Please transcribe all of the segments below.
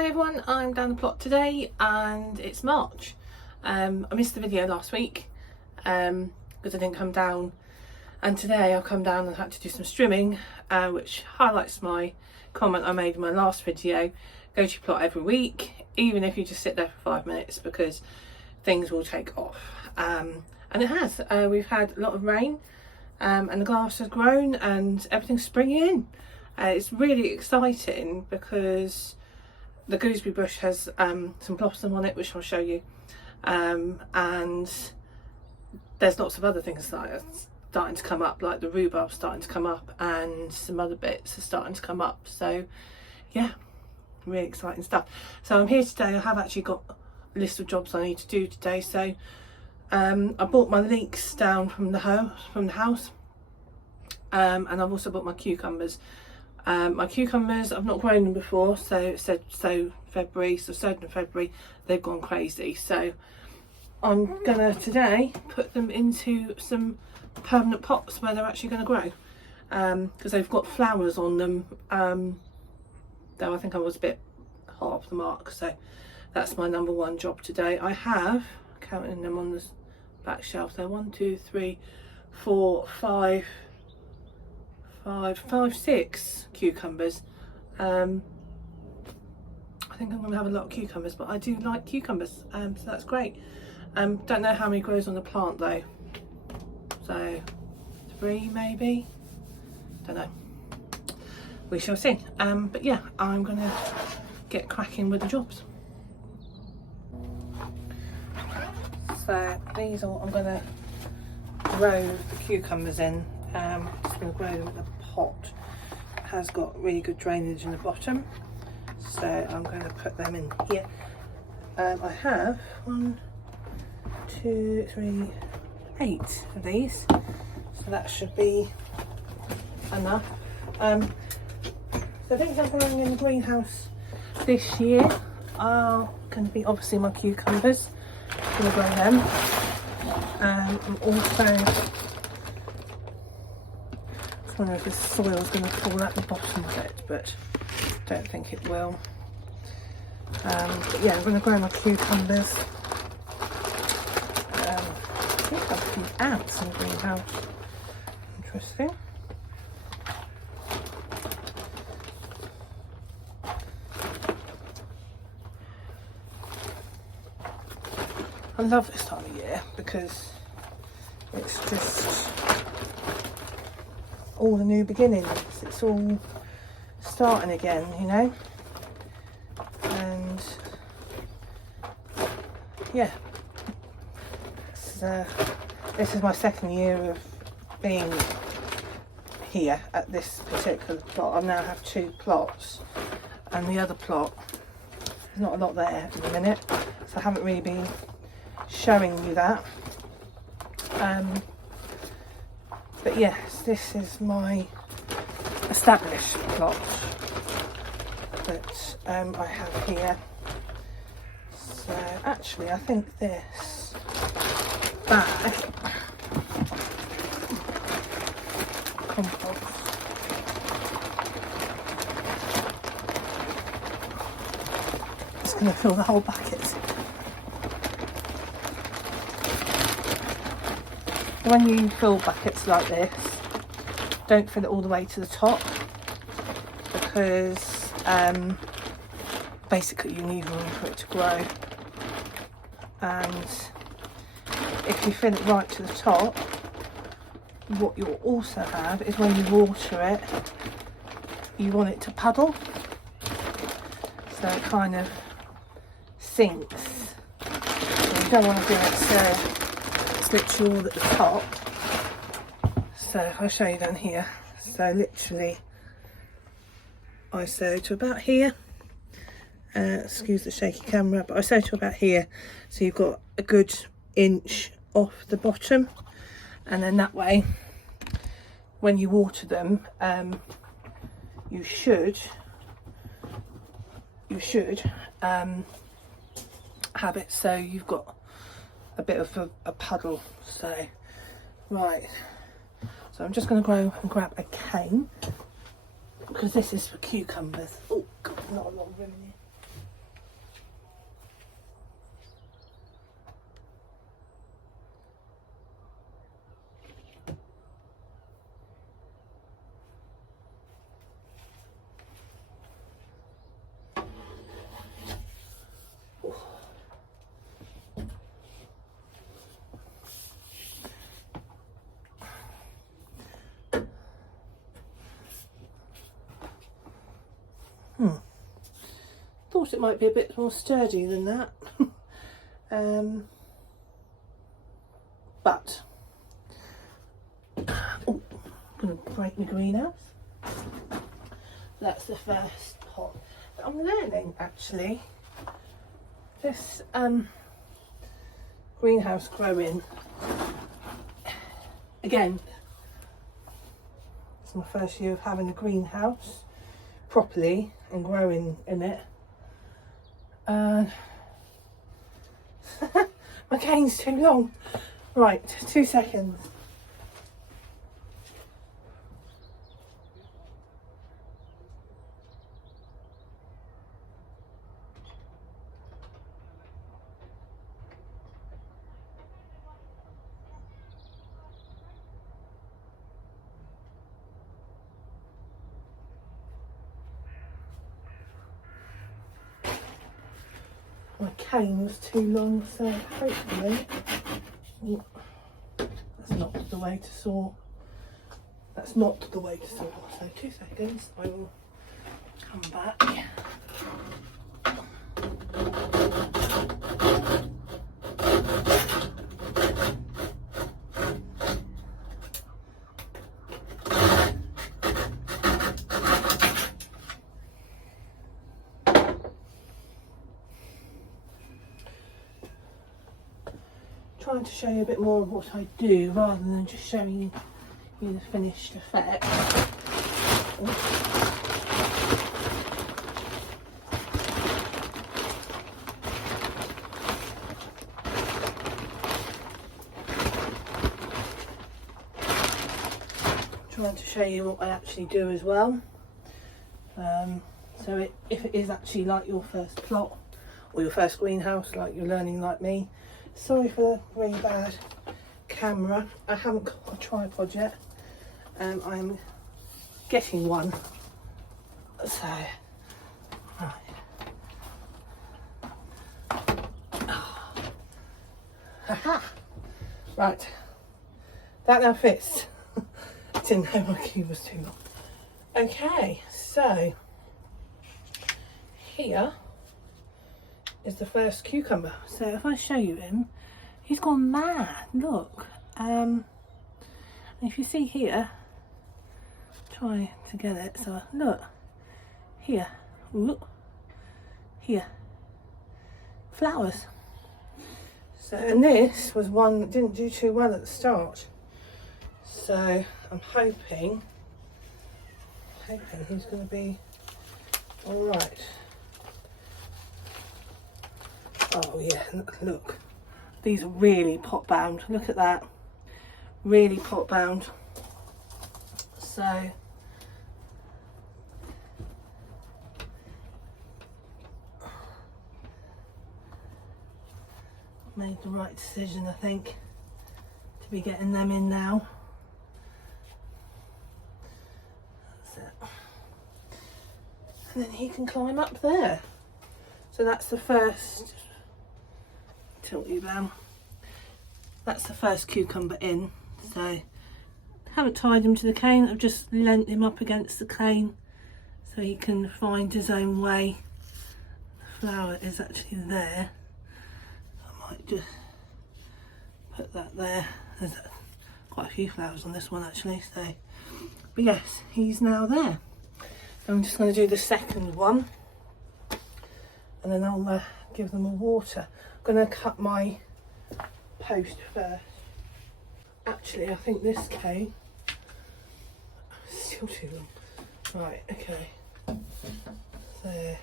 Hi everyone, I'm down the plot today and it's March. I missed the video last week because I didn't come down, and today I've come down and had to do some strimming, which highlights my comment I made in my last video. Go to your plot every week, even if you just sit there for 5 minutes, because things will take off. And it has. We've had a lot of rain and the grass has grown and everything's springing in. It's really exciting because the gooseberry bush has some blossom on it, which I'll show you, and there's lots of other things that are starting to come up, like the rhubarb starting to come up and some other bits are starting to come up. So yeah, really exciting stuff. So I'm here today. I have actually got a list of jobs I need to do today. So I brought my leeks down from the house, and I've also bought my cucumbers. My cucumbers, I've not grown them before, so it said so February, so sowed in February, they've gone crazy. So I'm gonna today put them into some permanent pots where they're actually going to grow, because they've got flowers on them, though I think I was a bit hot off the mark. So that's my number one job today. I have, counting them on the back shelf there, 1, 2, 3, 4, 5, 6 cucumbers. I think I'm going to have a lot of cucumbers, but I do like cucumbers, so that's great. Don't know how many grows on the plant though, so 3 maybe, don't know, we shall see. But yeah, I'm going to get cracking with the jobs. So these are, I'm going to grow the cucumbers in. I'm just going to grow them in a pot. It has got really good drainage in the bottom, so I'm going to put them in here. I have 1, 2, 3, 8 of these, so that should be enough. The things I'm growing in the greenhouse this year are going to be obviously my cucumbers. I'm going to grow them. I'm also, I wonder if the soil is going to fall at the bottom of it, but I don't think it will. But yeah, I'm going to grow my cucumbers. I think I've a few ants in the greenhouse. Interesting. I love this time of year because it's just all the new beginnings. It's all starting again, you know, and yeah, this is my second year of being here at this particular plot. I now have 2 plots, and the other plot, there's not a lot there at the minute, so I haven't really been showing you that. But yes, this is my established plot that I have here. So actually I think this bag compost is going to fill the whole bucket. When you fill buckets like this, don't fill it all the way to the top, because basically you need room for it to grow, and if you fill it right to the top, what you'll also have is when you water it, you want it to puddle, so it kind of sinks. So you don't want to do it so it's literally all at the top. So I'll show you down here. So literally I sow to about here, excuse the shaky camera, but I sow to about here, so you've got a good inch off the bottom, and then that way when you water them, you should have it so you've got a bit of a puddle. So right, so I'm just going to go and grab a cane, because this is for cucumbers. Oh god, not a lot of room in here. thought it might be a bit more sturdy than that. But oh, I'm going to break my greenhouse. That's the first pot. But I'm learning actually this greenhouse growing. Again, it's my first year of having a greenhouse properly and growing in it. My cane's too long. Right, 2 seconds. My cane was too long, so hopefully that's not the way to saw. That's not the way to saw. So 2 seconds, I will come back. Trying to show you a bit more of what I do rather than just showing you the finished effect. Trying to show you what I actually do as well. So if it is actually like your first plot or your first greenhouse, like you're learning like me. Sorry for the really bad camera. I haven't got a tripod yet. I'm getting one. So, right. Oh. Aha! Right. That now fits. Didn't know my cube was too long. Okay, so here is the first cucumber. So if I show you him, he's gone mad, look. And if you see here, try to get it, so look, here, look, here, flowers. So, and this was one that didn't do too well at the start. So I'm hoping he's going to be all right. Oh yeah, look, these are really pot bound. Look at that, really pot bound. So made the right decision, I think, to be getting them in now. That's it. And then he can climb up there. So that's the first, tilt you down, that's the first cucumber in. So I haven't tied him to the cane, I've just leant him up against the cane so he can find his own way. The flower is actually there. I might just put that there. There's quite a few flowers on this one actually, so, but yes, he's now there. I'm just going to do the second one and then I'll give them a water. I'm going to cut my post first. Actually, I think this cane is still too long. Right, okay. There.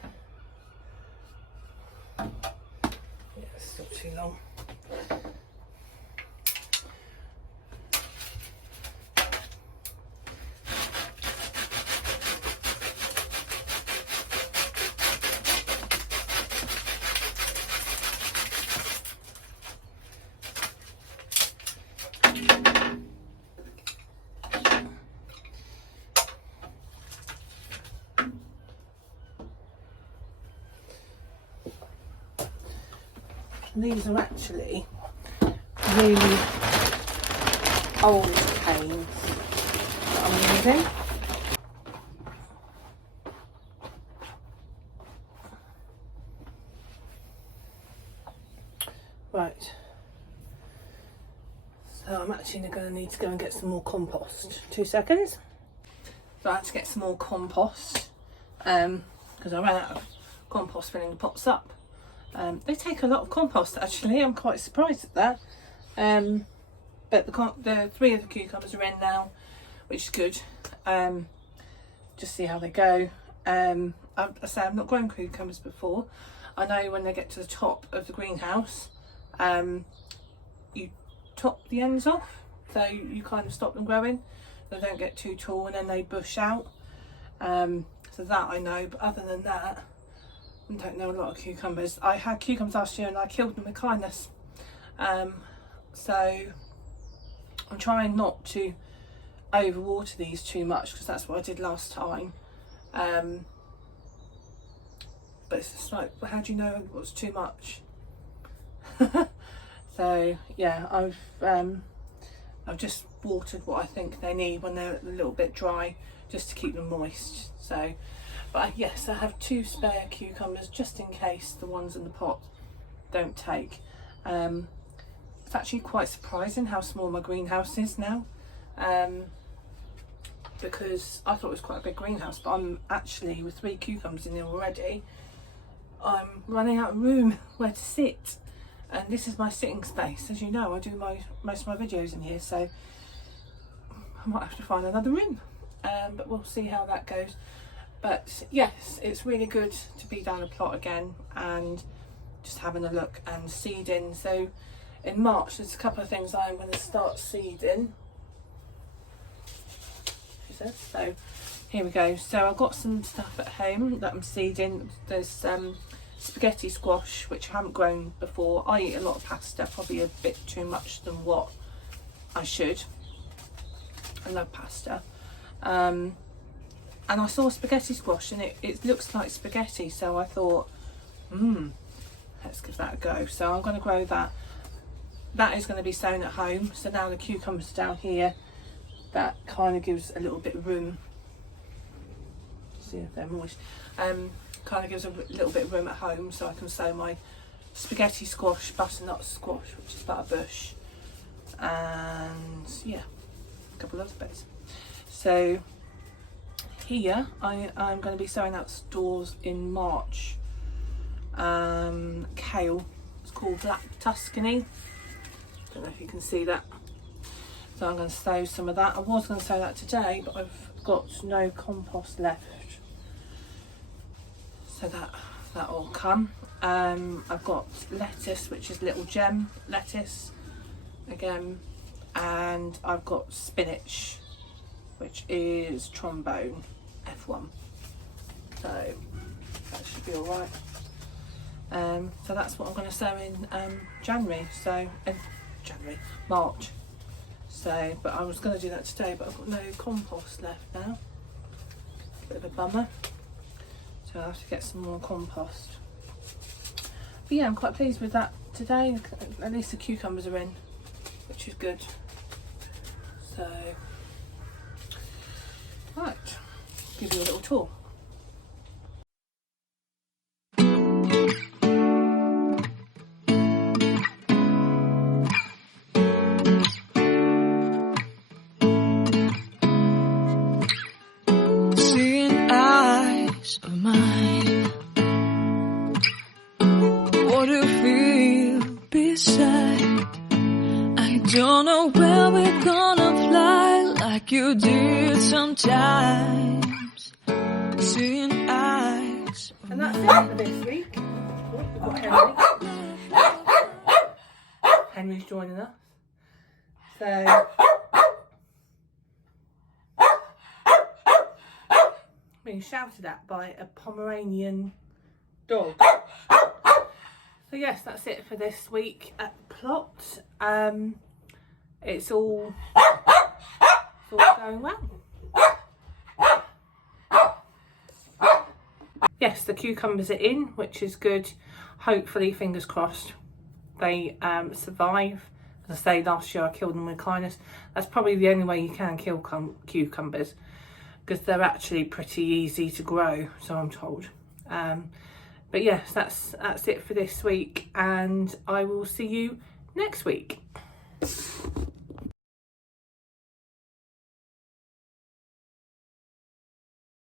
Yeah, it's still too long. These are actually really old canes that I'm using. need to go and get some more compost. 2 seconds. So I had to get some more compost because I ran out of compost filling the pots up. They take a lot of compost actually, I'm quite surprised at that. But the 3 of the cucumbers are in now, which is good. Just see how they go. I say I've not grown cucumbers before. I know when they get to the top of the greenhouse, you top the ends off, so you kind of stop them growing. They don't get too tall and then they bush out. So that I know, but other than that, I don't know a lot of cucumbers. I had cucumbers last year and I killed them with kindness. So I'm trying not to overwater these too much because that's what I did last time. But it's just like, how do you know what's too much? So yeah, I've just watered what I think they need when they're a little bit dry, just to keep them moist. So, but yes, I have 2 spare cucumbers just in case the ones in the pot don't take. It's actually quite surprising how small my greenhouse is now, because I thought it was quite a big greenhouse, but I'm actually, with 3 cucumbers in there already, I'm running out of room where to sit. And this is my sitting space. As you know, I do most of my videos in here, so I might have to find another room. But we'll see how that goes. But yes, it's really good to be down a plot again and just having a look and seeding. So in March, there's a couple of things I'm going to start seeding. So here we go. So I've got some stuff at home that I'm seeding. There's spaghetti squash, which I haven't grown before. I eat a lot of pasta, probably a bit too much than what I should. I love pasta. And I saw spaghetti squash and it looks like spaghetti, so I thought, let's give that a go. So I'm going to grow that. That is going to be sown at home. So now the cucumbers down here, that kind of gives a little bit of room. See if they're moist. Kind of gives a little bit of room at home, so I can sow my spaghetti squash, butternut squash, which is butterbush, and yeah, a couple of other bits. So here I'm going to be sowing out stores in March. Kale, it's called Black Tuscany. Don't know if you can see that. So I'm going to sow some of that. I was going to sow that today, but I've got no compost left. So that will come. I've got lettuce, which is little gem lettuce again, and I've got spinach, which is trombone F1. So that should be all right. So that's what I'm going to sow in January. So in March. So, but I was going to do that today, but I've got no compost left now. Bit of a bummer. So I'll have to get some more compost. But yeah, I'm quite pleased with that today. At least the cucumbers are in, which is good. So, right, give you a little tour. Of mine, what do you feel beside? I don't know where we're gonna fly like you did sometimes. Seeing eyes. And that's it for this week. We've got Henry. Henry's joining us. So being shouted at by a Pomeranian dog. So yes, that's it for this week at the plot. It's all going well. Yes, the cucumbers are in, which is good. Hopefully, fingers crossed, they survive. As I say, last year I killed them with kindness. That's probably the only way you can kill cucumbers, because they're actually pretty easy to grow, so I'm told. But yes, that's it for this week, and I will see you next week.